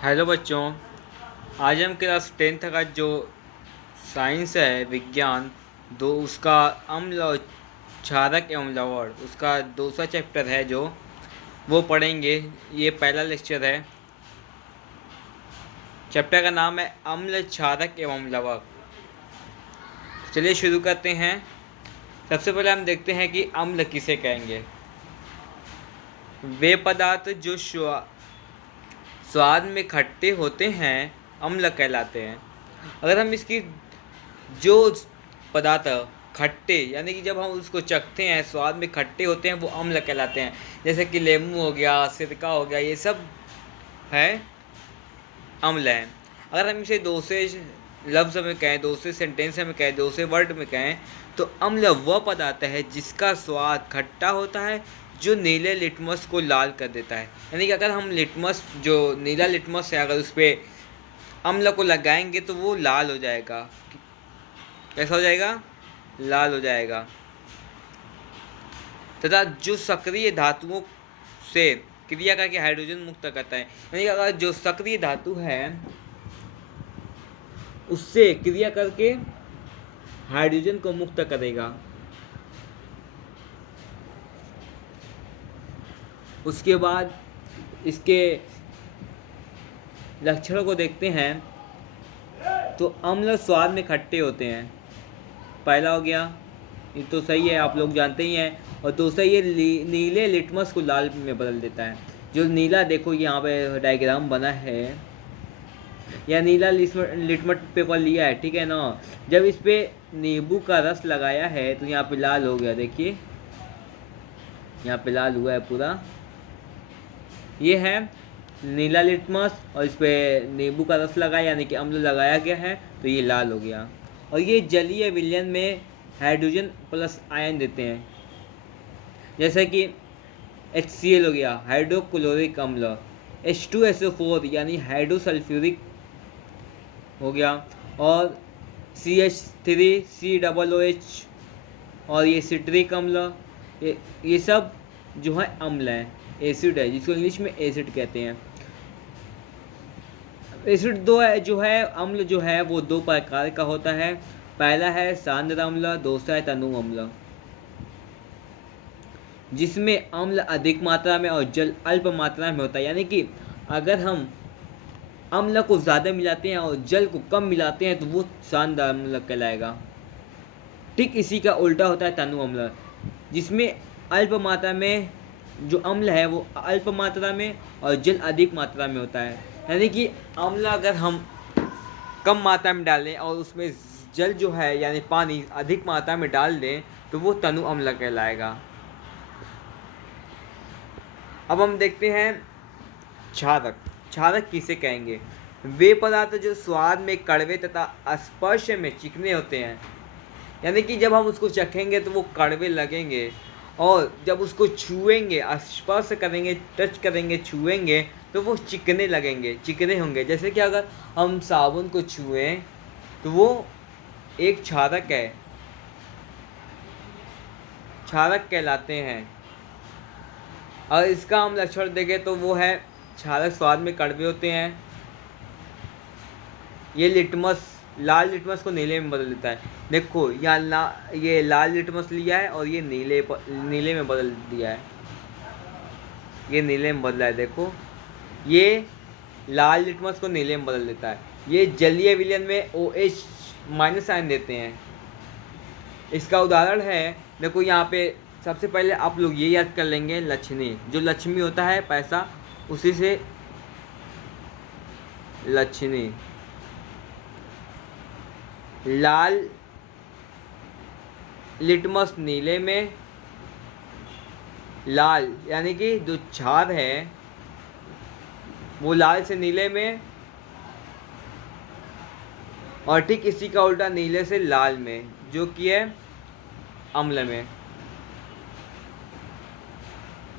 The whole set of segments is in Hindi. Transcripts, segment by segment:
हेलो बच्चों। आज हम क्लास 10th का जो साइंस है विज्ञान दो उसका अम्ल और क्षारक एवं लवण उसका दूसरा चैप्टर है जो वो पढ़ेंगे। ये पहला लेक्चर है। चैप्टर का नाम है अम्ल क्षारक एवं लवण। चलिए शुरू करते हैं। सबसे पहले हम देखते हैं कि अम्ल किसे कहेंगे। वे पदार्थ जो स्वाद में खट्टे होते हैं अम्ल कहलाते हैं। अगर हम इसकी जो पदार्थ खट्टे यानी कि जब हम उसको चखते हैं स्वाद में खट्टे होते हैं वो अम्ल कहलाते हैं। जैसे कि नींबू हो गया, सिरका हो गया, ये सब है अम्ल है। अगर हम इसे दो से लफ्ज़ में कहें, दो से सेंटेंस में कहें, दो से वर्ड में कहें तो अम्ल वह पदार्थ है जिसका स्वाद खट्टा होता है जो नीले लिटमस को लाल कर देता है। यानी कि अगर हम लिटमस जो नीला लिटमस है अगर उस पर अम्ल को लगाएंगे तो वो लाल हो जाएगा। कैसा हो जाएगा? लाल हो जाएगा। तथा जो सक्रिय धातुओं से क्रिया करके हाइड्रोजन मुक्त करता है। यानी कि अगर जो सक्रिय धातु है उससे क्रिया करके हाइड्रोजन को मुक्त करेगा। उसके बाद इसके लक्षणों को देखते हैं तो अम्ल स्वाद में खट्टे होते हैं। पहला हो गया, ये तो सही है, आप लोग जानते ही हैं। और दूसरा ये नीले लिटमस को लाल में बदल देता है। जो नीला देखो यहाँ पे डायग्राम बना है, या नीला लिटमस पेपर लिया है, ठीक है ना। जब इस पे नींबू का रस लगाया है तो यहाँ पे लाल हो गया। देखिए यहाँ पे लाल हुआ है पूरा। ये है नीला लिटमस और इस पर नींबू का रस लगाया यानी कि अम्ल लगाया गया है तो ये लाल हो गया। और ये जलीय विलयन में हाइड्रोजन प्लस आयन देते हैं। जैसे कि HCl हो गया, हाइड्रोक्लोरिक अम्ल, H2SO4 यानी हाइड्रोसल्फ्यूरिक हो गया, और CH3COOH और ये सिट्रिक अम्ल, ये सब जो है अम्ल है, एसिड है, जिसको इंग्लिश में एसिड कहते हैं। एसिड दो है जो है अम्ल जो है वो दो प्रकार का होता है। पहला है सांद्र अम्ल, दूसरा है तनु अम्ल, जिसमें अम्ल अधिक मात्रा में और जल अल्प मात्रा में होता है। यानी कि अगर हम अम्ल को ज़्यादा मिलाते हैं और जल को कम मिलाते हैं तो वो सांद्र अम्ल कहलाएगा। ठीक इसी का उल्टा होता है तनु अम्ल, जिसमें अल्प मात्रा में जो अम्ल है वो अल्प मात्रा में और जल अधिक मात्रा में होता है। यानी कि अम्ल अगर हम कम मात्रा में डालें और उसमें जल जो है यानी पानी अधिक मात्रा में डाल दें तो वो तनु अम्ल कहलाएगा। अब हम देखते हैं क्षारक। क्षारक किसे कहेंगे? वे पदार्थ जो स्वाद में कड़वे तथा स्पर्श में चिकने होते हैं। यानी कि जब हम उसको चखेंगे तो वो कड़वे लगेंगे और जब उसको छुएंगे, स्पर्श करेंगे, टच करेंगे, छुएंगे तो वो चिकने लगेंगे, चिकने होंगे। जैसे कि अगर हम साबुन को छुएं तो वो एक क्षारक है, क्षारक कहलाते हैं। और इसका हम लक्षण देखें तो वो है क्षारक स्वाद में कड़वे होते हैं। ये लिटमस, लाल लिटमस को नीले में बदल देता है। देखो यहाँ ये लाल लिटमस लिया है और ये नीले में बदल दिया है। ये नीले में बदला है, देखो ये लाल लिटमस को नीले में बदल देता है। ये जलीय विलयन में OH माइनस आयन देते हैं। इसका उदाहरण है, देखो यहाँ पे सबसे पहले आप लोग ये याद कर लेंगे, लक्ष्मी, जो लक्ष्मी होता है पैसा, उसी से लक्ष्मी। लाल लिटमस नीले में, लाल यानी कि जो क्षार है वो लाल से नीले में, और ठीक इसी का उल्टा नीले से लाल में, जो कि है अम्ल में।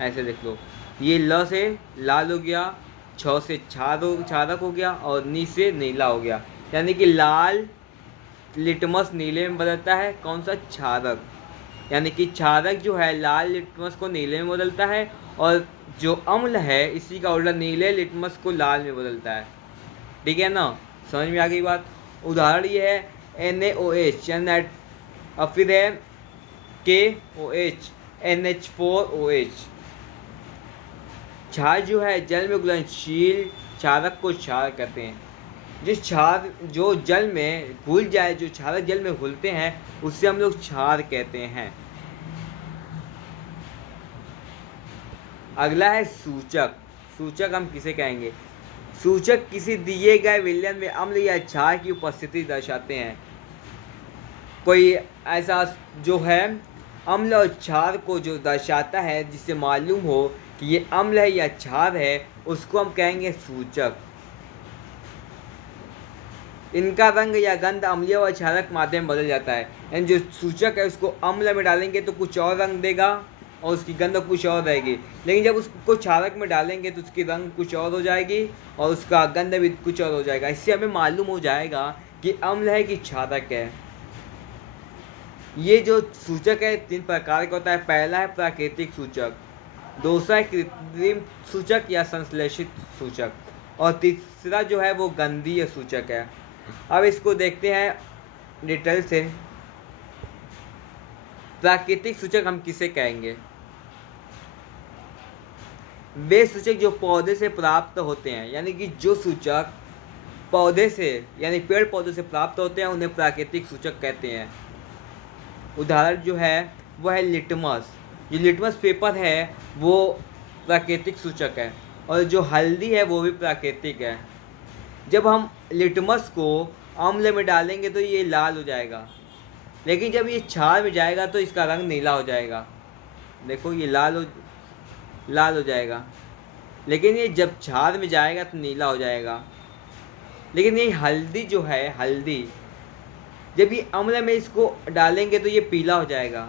ऐसे देख लो, ये ल से लाल हो गया, छ से क्षारक हो गया और नी से नीला हो गया। यानी कि लाल लिटमस नीले में बदलता है, कौन सा? क्षारक। यानी कि क्षारक जो है लाल लिटमस को नीले में बदलता है और जो अम्ल है इसी का उल्टा नीले लिटमस को लाल में बदलता है। ठीक है ना, समझ में आ गई बात। उदाहरण ये है NaOH और फिर है KOH NH4OH। क्षार जो है जल में घुलनशील क्षारक को क्षार कहते हैं। जिस क्षार जो जल में घुल जाए, जो क्षारक जल में घुलते हैं उससे हम लोग क्षार कहते हैं। अगला है सूचक। सूचक हम किसे कहेंगे? सूचक किसी दिए गए विलयन में अम्ल या क्षार की उपस्थिति दर्शाते हैं। कोई ऐसा जो है अम्ल और क्षार को जो दर्शाता है, जिससे मालूम हो कि ये अम्ल है या क्षार है, उसको हम कहेंगे सूचक। इनका रंग या गंध अम्लीय व क्षारक माध्यम बदल जाता है। यानी जो सूचक है उसको अम्ल में डालेंगे तो कुछ और रंग देगा और उसकी गंध कुछ और रहेगी, लेकिन जब उसको क्षारक में डालेंगे तो उसकी रंग कुछ और हो जाएगी और उसका गंध भी कुछ और हो जाएगा। इससे हमें मालूम हो जाएगा कि अम्ल है कि क्षारक है। ये जो सूचक है 3 प्रकार का होता है। पहला है प्राकृतिक सूचक, दूसरा है कृत्रिम सूचक या संश्लेषित सूचक, और तीसरा जो है वो गंधीय सूचक है। अब इसको देखते हैं डिटेल से। प्राकृतिक सूचक हम किसे कहेंगे? वे सूचक जो पौधे से प्राप्त होते हैं, यानी कि जो सूचक पौधे से यानी पेड़ पौधे से प्राप्त होते हैं उन्हें प्राकृतिक सूचक कहते हैं। उदाहरण जो है वो है लिटमस। जो लिटमस पेपर है वो प्राकृतिक सूचक है, और जो हल्दी है वो भी प्राकृतिक है। जब हम लिटमस को अम्ल में डालेंगे तो ये लाल हो जाएगा, लेकिन जब ये क्षार में जाएगा तो इसका रंग नीला हो जाएगा। देखो ये लाल हो जाएगा, लेकिन ये जब क्षार में जाएगा तो नीला हो जाएगा। लेकिन ये हल्दी जो है, हल्दी जब ये अम्ल में इसको डालेंगे तो ये पीला हो जाएगा,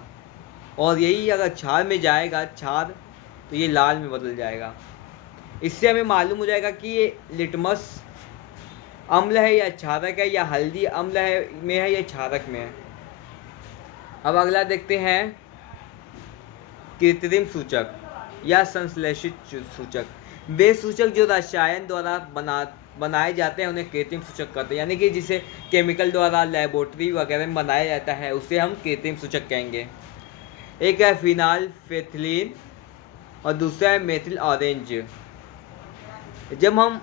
और यही अगर क्षार में जाएगा क्षार तो ये लाल में बदल जाएगा। इससे हमें मालूम हो जाएगा कि ये लिटमस अम्ल है या क्षारक है, या हल्दी अम्ल है में है या क्षारक में है। अब अगला देखते हैं कृत्रिम सूचक या संश्लेषित सूचक। वे सूचक जो रसायन द्वारा बनाए जाते हैं उन्हें कृत्रिम सूचक कहते हैं, यानी कि जिसे केमिकल द्वारा लेबोरेटरी वगैरह में बनाया जाता है उसे हम कृत्रिम सूचक कहेंगे। एक है फिनाइलफेथिलीन और दूसरा है मेथिल ऑरेंज। जब हम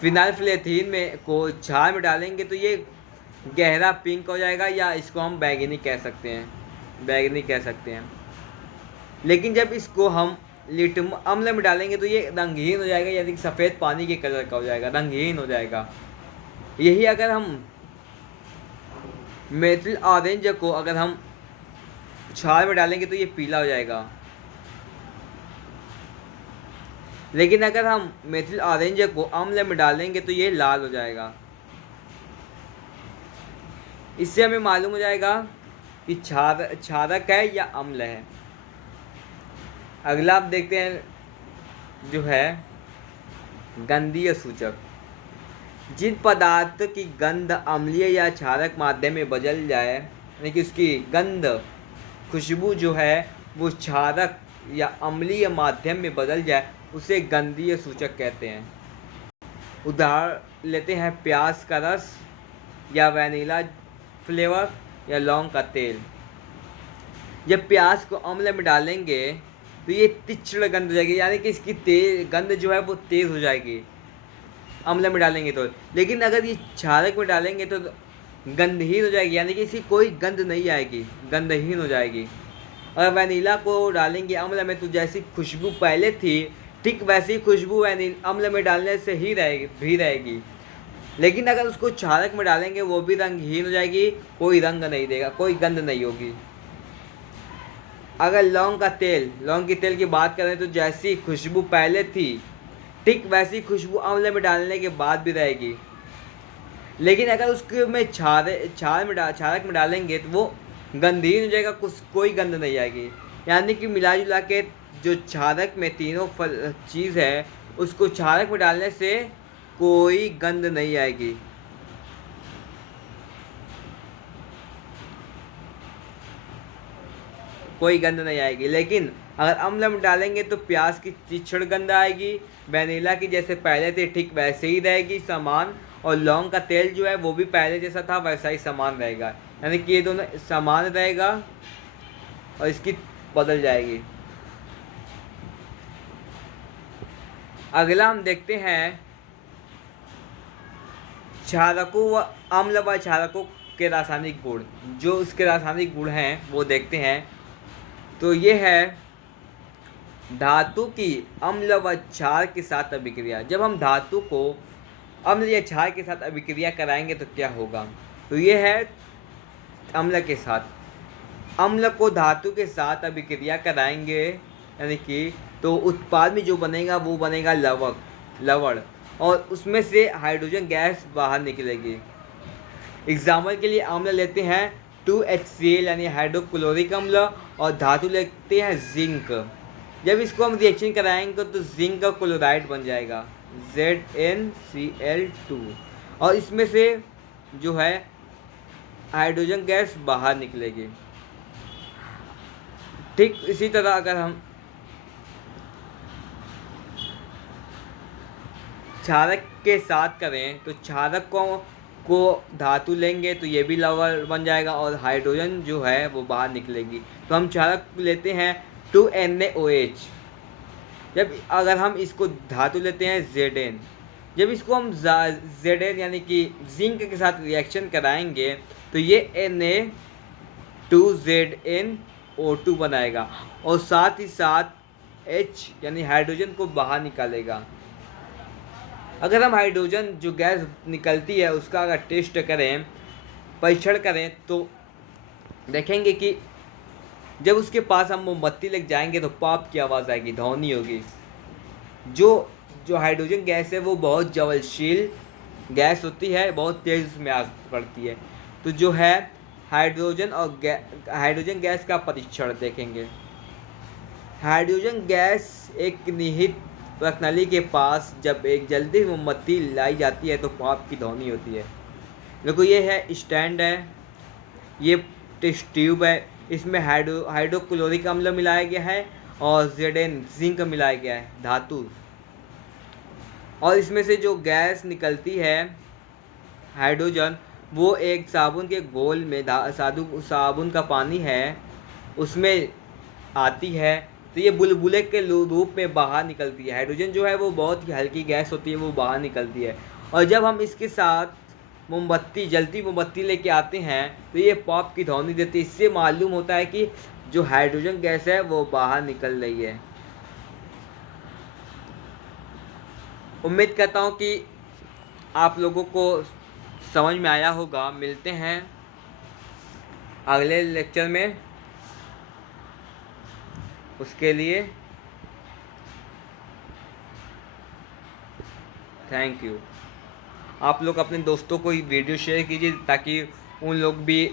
फिनाइलफेथिलीन में को क्षार में डालेंगे तो ये गहरा पिंक हो जाएगा, या इसको हम बैगनी कह सकते हैं। लेकिन जब इसको हम अम्ल में डालेंगे तो ये रंगहीन हो जाएगा, यानी कि सफ़ेद पानी के कलर का हो जाएगा, रंगहीन हो जाएगा। यही अगर हम मेथिल ऑरेंज को अगर हम क्षार में डालेंगे तो ये पीला हो जाएगा, लेकिन अगर हम मेथिल ऑरेंज को अम्ल में डालेंगे तो ये लाल हो जाएगा। इससे हमें मालूम हो जाएगा कि क्षारक है या अम्ल है। अगला आप देखते हैं जो है गंधीय सूचक। जिन पदार्थ की गंध अम्लीय या क्षारक माध्यम में बदल जाए, यानी कि उसकी गंध खुशबू जो है वो क्षारक या अम्लीय माध्यम में बदल जाए, उसे गंधीय सूचक कहते हैं। उदाहरण लेते हैं प्याज का रस या वैनिला फ्लेवर या लौंग का तेल। जब प्याज को अम्ल में डालेंगे तो ये तीक्ष्ण गंध हो जाएगी, यानी कि इसकी गंध जो है वो तेज़ हो जाएगी अम्ल में डालेंगे तो। लेकिन अगर ये क्षारक में डालेंगे तो गंधहीन हो जाएगी, यानी कि इसकी कोई गंध नहीं आएगी, गंधहीन हो जाएगी। और वैनिला को डालेंगे अम्ल में तो जैसी खुशबू पहले थी ठीक वैसी खुशबू अम्ल में डालने से ही रहेगी। लेकिन अगर उसको क्षारक में डालेंगे वो भी रंगहीन हो जाएगी, कोई रंग नहीं देगा, कोई गंध नहीं होगी। अगर लौंग की तेल की बात करें तो जैसी खुशबू पहले थी ठीक वैसी खुशबू अम्ल में डालने के बाद भी रहेगी। लेकिन अगर उसके में क्षारक में डालेंगे तो वो गंधहीन हो जाएगा, कोई गंध नहीं आएगी। यानी कि मिला जुला के जो क्षारक में तीनों चीज़ है उसको क्षारक में डालने से कोई गंध नहीं आएगी। लेकिन अगर अम्ल में डालेंगे तो प्याज की तीखड़ गंध आएगी, वैनिला की जैसे पहले थे ठीक वैसे ही रहेगी सामान, और लौंग का तेल जो है वो भी पहले जैसा था वैसा ही सामान रहेगा, यानी कि ये दोनों समान रहेगा और इसकी बदल जाएगी। अगला हम देखते हैं क्षारकों व अम्ल व क्षारकों के रासायनिक गुण। जो उसके रासायनिक गुण हैं वो देखते हैं। तो ये है धातु की अम्ल व क्षार के साथ अभिक्रिया। जब हम धातु को अम्ल या क्षार के साथ अभिक्रिया कराएंगे तो क्या होगा। तो ये है अम्ल के साथ। अम्ल को धातु के साथ अभिक्रिया कराएंगे यानी कि तो उत्पाद में जो बनेगा वो बनेगा लवण, और उसमें से हाइड्रोजन गैस बाहर निकलेगी। एग्जाम्पल के लिए अम्ल लेते हैं 2HCl यानी हाइड्रोक्लोरिक अम्ल, और धातु लेते हैं जिंक। जब इसको हम रिएक्शन कराएंगे तो जिंक का क्लोराइड बन जाएगा ZnCl2, और इसमें से जो है हाइड्रोजन गैस बाहर निकलेगी। ठीक इसी तरह अगर हम क्षारक के साथ करें तो क्षारक को धातु लेंगे तो ये भी लवण बन जाएगा और हाइड्रोजन जो है वो बाहर निकलेगी। तो हम क्षारक लेते हैं 2NaOH। जब अगर हम इसको धातु लेते हैं Zn, जब इसको हम Zn यानी कि जिंक के साथ रिएक्शन कराएंगे तो ये Na2ZnO2 बनाएगा और साथ ही साथ H यानी हाइड्रोजन को बाहर निकालेगा। अगर हम हाइड्रोजन जो गैस निकलती है उसका अगर टेस्ट करें, परीक्षण करें, तो देखेंगे कि जब उसके पास हम मोमबत्ती लेके जाएंगे तो पॉप की आवाज़ आएगी, ध्वनि होगी। जो हाइड्रोजन गैस है वो बहुत ज्वलनशील गैस होती है, बहुत तेज़ उसमें आग पड़ती है। तो जो है हाइड्रोजन गैस का परीक्षण देखेंगे। हाइड्रोजन गैस एक निहित प्रणाली के पास जब एक जलती हुई मोमबत्ती लाई जाती है तो पॉप की ध्वनि होती है। देखो ये है स्टैंड है, ये टेस्ट ट्यूब है, इसमें हाइड्रोक्लोरिक अम्ल मिलाया गया है और Zn जिंक मिलाया गया है धातु, और इसमें से जो गैस निकलती है हाइड्रोजन वो एक साबुन के घोल में साबुन का पानी है उसमें आती है, तो ये बुलबुले के रूप में बाहर निकलती है। हाइड्रोजन जो है वो बहुत ही हल्की गैस होती है, वो बाहर निकलती है, और जब हम इसके साथ जलती मोमबत्ती लेके आते हैं तो ये पॉप की ध्वनि देती है। इससे मालूम होता है कि जो हाइड्रोजन गैस है वो बाहर निकल रही है। उम्मीद करता हूँ कि आप लोगों को समझ में आया होगा। मिलते हैं अगले लेक्चर में, उसके लिए थैंक यू। आप लोग अपने दोस्तों को ये वीडियो शेयर कीजिए ताकि उन लोग भी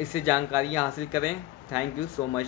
इससे जानकारियाँ हासिल करें। Thank you so much.